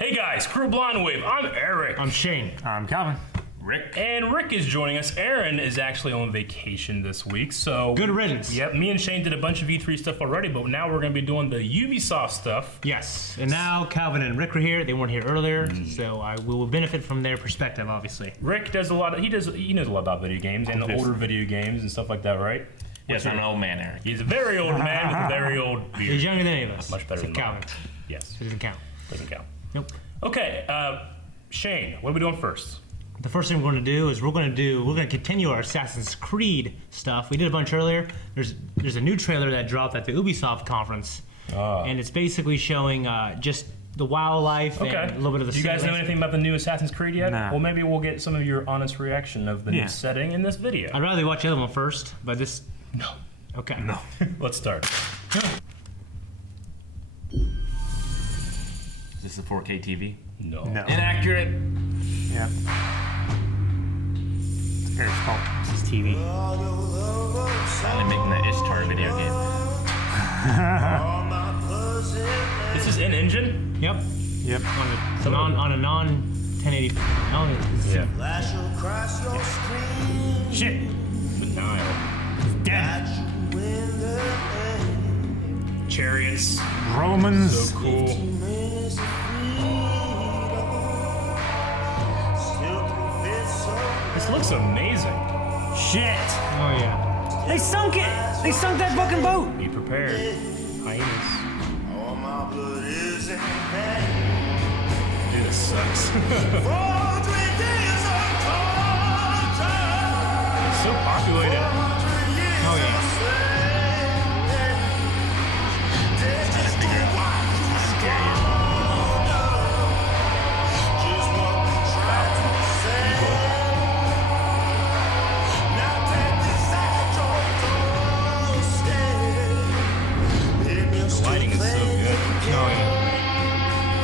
Hey guys, Crew Blonde Wave. I'm Eric. I'm Shane. I'm Calvin. Rick. And Rick is joining us. Aaron is actually on vacation this week, so... Good riddance. Yep, me and Shane did a bunch of E3 stuff already, but now we're going to be doing the Ubisoft stuff. Yes, and now Calvin and Rick are here. They weren't here earlier, so we will benefit from their perspective, obviously. Rick does a lot of... He knows a lot about video games and the older video games and stuff like that, right? Yes, I'm an old man, Eric. He's a very old man with a very old beard. He's younger than any of us. Much better than Calvin. mine. Yes. It doesn't count. Doesn't count. Nope. Okay, Shane, what are we doing first? The first thing we're going to do is we're going to continue our Assassin's Creed stuff. We did a bunch earlier. There's a new trailer that dropped at the Ubisoft conference, and it's basically showing just the wildlife and a little bit of the. Do you guys know anything about the new Assassin's Creed yet? No. Well, maybe we'll get some of your honest reaction of the new setting in this video. I'd rather watch the other one first, but this. No. Okay. No. Let's start. Is this a 4K TV? No. Inaccurate. Yeah. It's Eric's fault. This is TV. Finally making that Ishtar video game. This is in engine? Yep. Yep. On a non 1080. Oh, Yeah. shit. Denial. Dead. Chariots. Romans. So cool. This looks amazing. Shit. Oh yeah. They sunk it! They sunk that fucking boat! Be prepared. Hyenas. Dude, this sucks. It's so populated. Oh yeah. The lighting is so good. Oh yeah.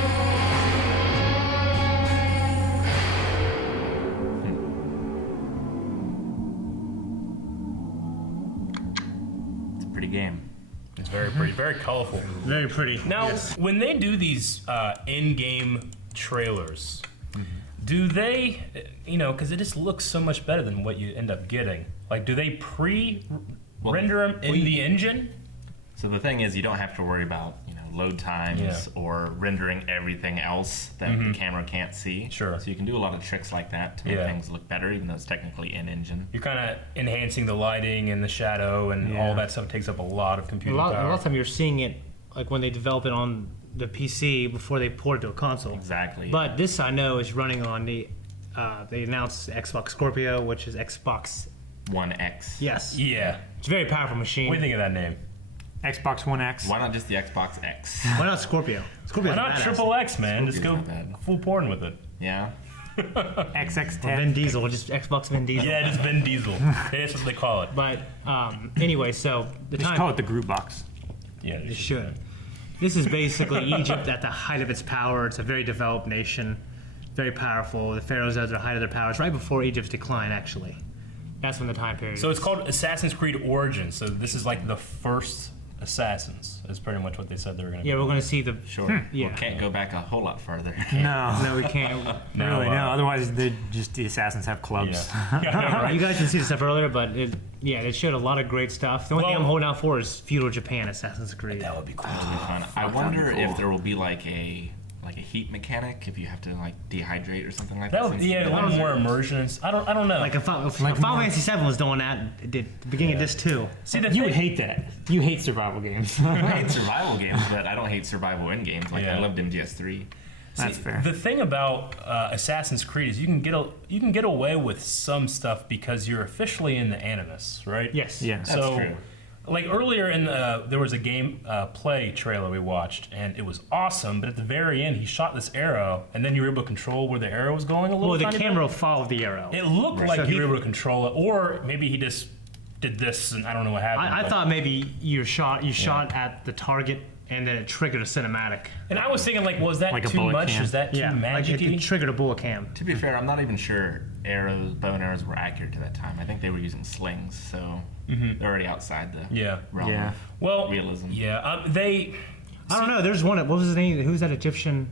It's a pretty game. It's very pretty, very colorful. Very pretty. Now, when they do these in-game trailers, do they, because it just looks so much better than what you end up getting. Like, do they pre-render them in the engine? So the thing is, you don't have to worry about load times or rendering everything else that the camera can't see. Sure. So you can do a lot of tricks like that to make things look better, even though it's technically in engine. You're kind of enhancing the lighting and the shadow and all that stuff takes up a lot of computer A lot power. of time you're seeing it like when they develop it on the PC before they port it to a console. Exactly. But this I know is running on the. They announced Xbox Scorpio, which is Xbox. One X. Yes. Yeah. It's a very powerful machine. What do you think of that name? Xbox One X. Why not just the Xbox X? Why not Scorpio? Why Scorpio's not badass. Triple X, man? Just go Scorpio's not bad. full porn with it. Yeah. XX10. Vin Diesel, just Xbox Vin Diesel. Yeah, just Vin Diesel. That's what they call it. But anyway, so the Just time call it the group box. Yeah. it should. This is basically Egypt at the height of its power. It's a very developed nation, very powerful. The pharaohs at the height of their powers, right before Egypt's decline, actually. That's when the time period. So it's called Assassin's Creed Origins. So this is like the first Assassins. Is pretty much what they said they were going to. yeah, we're going to see the. Sure. Yeah. We can't go back a whole lot further. No. No, we can't. No, Really, no. Otherwise, the assassins have clubs. Yeah. Yeah, I know, right? You guys didn't see the stuff earlier, but it showed a lot of great stuff. The only thing I'm holding out for is feudal Japan Assassin's Creed. That would be cool. Fun. I wonder if there will be like a heat mechanic if you have to like dehydrate or something like that. That would be a little more immersion. I don't know. Like if Final Fantasy VII was doing that at the beginning of this too. See, the You thing, hate that. You hate survival games. I hate survival games, but I don't hate survival in games. Like I loved MGS3. That's fair. The thing about Assassin's Creed is you can get away with some stuff because you're officially in the Animus, right? Yes. Yeah. That's So, true. like earlier in there was a game play trailer we watched, and it was awesome. But at the very end, he shot this arrow, and then you were able to control where the arrow was going a little. Well, the tiny camera bit. followed the arrow. It looked like So you he- were able to control it, or maybe he just did this, and I don't know what happened. I but- thought maybe you shot at the target and then it triggered a cinematic. And I was thinking, like, was that Like a too bullet much? cam. Is that too Yeah, like magic-y? it triggered a bullet cam. To be fair, I'm not even sure bow and arrows were accurate to that time. I think they were using slings, so they're already outside the Yeah. realm Yeah. of Well, realism. yeah, I don't know. There's one. What was his name? Who's that Egyptian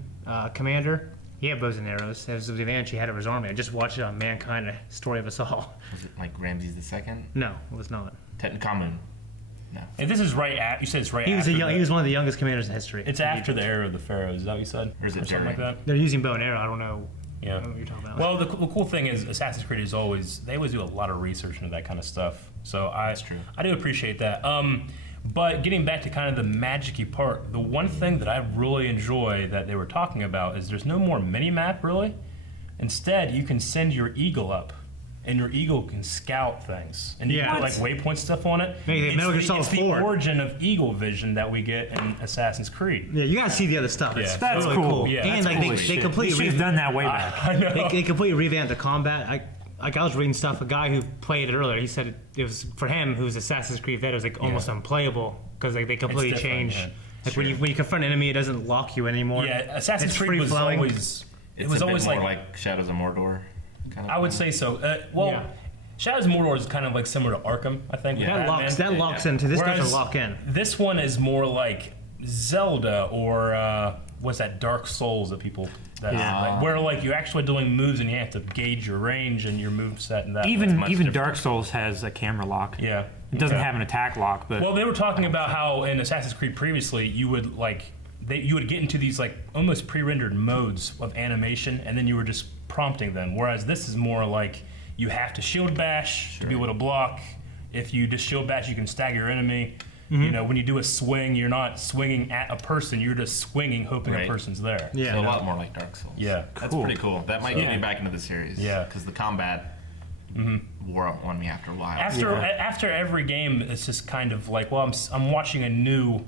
commander. He had bows and arrows. It was the advantage he had of his army. I just watched it on Mankind, A Story of Us All. Was it like Ramses II? No, it was not. Tutankhamun. No. And this is right at. You said it's right. He was after he was one of the youngest commanders in history. It's after the era of the pharaohs. Is that what you said? Or is it something like during? that? They're using bow and arrow. I don't know. Yeah. I don't know what you're talking about. Well, the cool thing is Assassin's Creed they always do a lot of research into that kind of stuff. So That's true. I do appreciate that. But getting back to kind of the magic-y part, the one thing that I really enjoy that they were talking about is there's no more mini-map, really. Instead, you can send your eagle up, and your eagle can scout things. And you Yeah. can put, like, waypoint stuff on it. Maybe Metal Gear Solid it's the 4. origin of eagle vision that we get in Assassin's Creed. yeah, you gotta see the other stuff. It's Yeah. That's really cool. Yeah, and that's like cool they as shit. They completely should have done that way back. I know. they completely revamped the combat. I was reading stuff. A guy who played it earlier, he said it was for him, who's Assassin's Creed vet, it was like almost unplayable because like they completely different, changed. yeah. Like when you confront an enemy, it doesn't lock you anymore. Yeah, Assassin's It's Creed was free-flowing. always... It's It was a bit always more like... like Shadows of Mordor. Kind of I would thing. say so. Yeah. Shadows of Mordor is kind of like similar to Arkham, I think. with That Batman. locks into this Whereas doesn't lock in. This one is more like Zelda or what's that Dark Souls that people where like you're actually doing moves and you have to gauge your range and your move set and that. Even much even different. Dark Souls has a camera lock. Yeah. It doesn't Okay. have an attack lock, but Well, they were talking about how in Assassin's Creed previously you would like you would get into these like almost pre-rendered modes of animation and then you were just prompting them. Whereas this is more like you have to shield bash to be able to block. If you just shield bash, you can stagger your enemy. You know, when you do a swing, you're not swinging at a person. You're just swinging, hoping Right. a person's there. Yeah. So a no. lot more like Dark Souls. Yeah. That's Cool. pretty cool. That might get me back into the series. Yeah. Because the combat wore on me after a while. After every game, it's just kind of like, well, I'm watching a new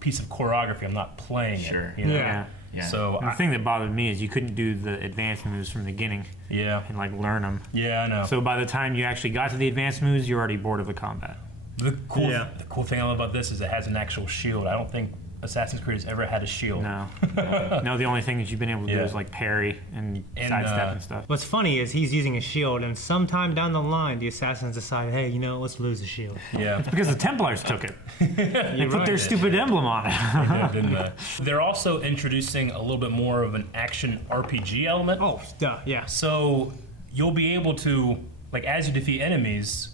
piece of choreography. I'm not playing Sure. it. You know? yeah. Yeah. So And the thing that bothered me is you couldn't do the advanced moves from the beginning yeah, and like learn them. I know. So by the time you actually got to the advanced moves, you're already bored of the combat. The cool thing I love about this is it has an actual shield. I don't think Assassin's Creed has ever had a shield. No. No, the only thing that you've been able to do Yeah. is like parry and And, sidestep and stuff. What's funny is he's using a shield, and sometime down the line, the assassins decide, hey, you know, let's lose the shield. Yeah. Because the Templars took it. They put their right. stupid emblem on it. Yeah, didn't they? They're also introducing a little bit more of an action RPG element. Oh, duh, yeah. So you'll be able to, like, as you defeat enemies,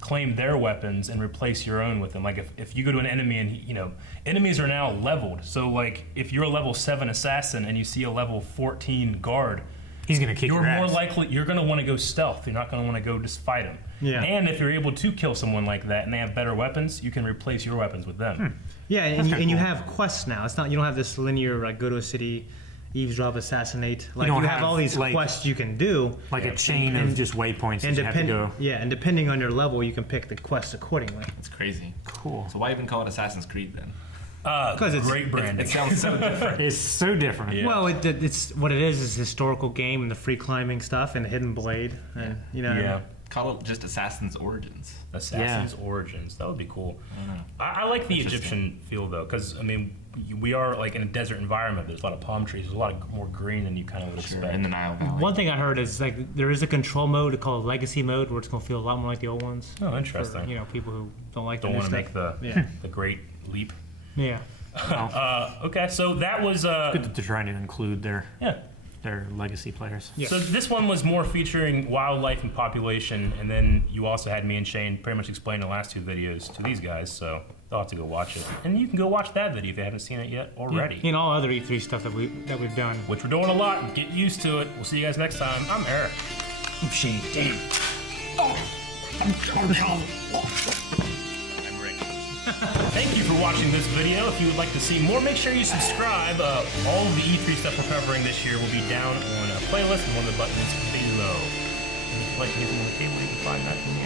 claim their weapons and replace your own with them. Like, if you go to an enemy and, you know, enemies are now leveled. So, like, if you're a level 7 assassin and you see a level 14 guard, He's going to kick you're your more ass. likely, you're going to want to go stealth. You're not going to want to go just fight them. Yeah. And if you're able to kill someone like that and they have better weapons, you can replace your weapons with them. Yeah, and you have quests now. It's not you don't have this linear like go to a city, eavesdrop, assassinate. Like you, don't have have, all these like- quests you can do. Like a chain And- of just waypoints that And you have to go. depending on your level, you can pick the quests accordingly. It's crazy. Cool. So why even call it Assassin's Creed then? 'Cause it's- Great branding. It sounds so different. It's so different. Yeah. Well, it's what it is historical game and the free climbing stuff and the hidden blade and you know. Yeah. Call it just Assassin's Origins. Assassin's Origins. That would be cool. I like the Egyptian feel though, because I mean, we are like in a desert environment. There's a lot of palm trees. There's a lot of more green than you kind of would Sure. expect. In the Nile Valley. One thing I heard is like there is a control mode called Legacy mode where it's gonna feel a lot more like the old ones. Oh, interesting. For, you know, people who don't like Don't the new want to stuff. make Yeah. the great leap. Yeah. Okay, so that was Good that they're trying to include their yeah. legacy players. Yeah. So this one was more featuring wildlife and population, and then you also had me and Shane pretty much explain the last two videos to these guys, so they'll have to go watch it. And you can go watch that video if you haven't seen it yet already. And all other E3 stuff that we've done. Which we're doing a lot. Get used to it. We'll see you guys next time. I'm Eric. Shane, damn. I'm Rick. Thank you for watching this video. If you would like to see more, make sure you subscribe. All of the E3 stuff we're covering this year will be down on a playlist and one of the buttons below. And if you'd like to hit me on the table, you can find that in the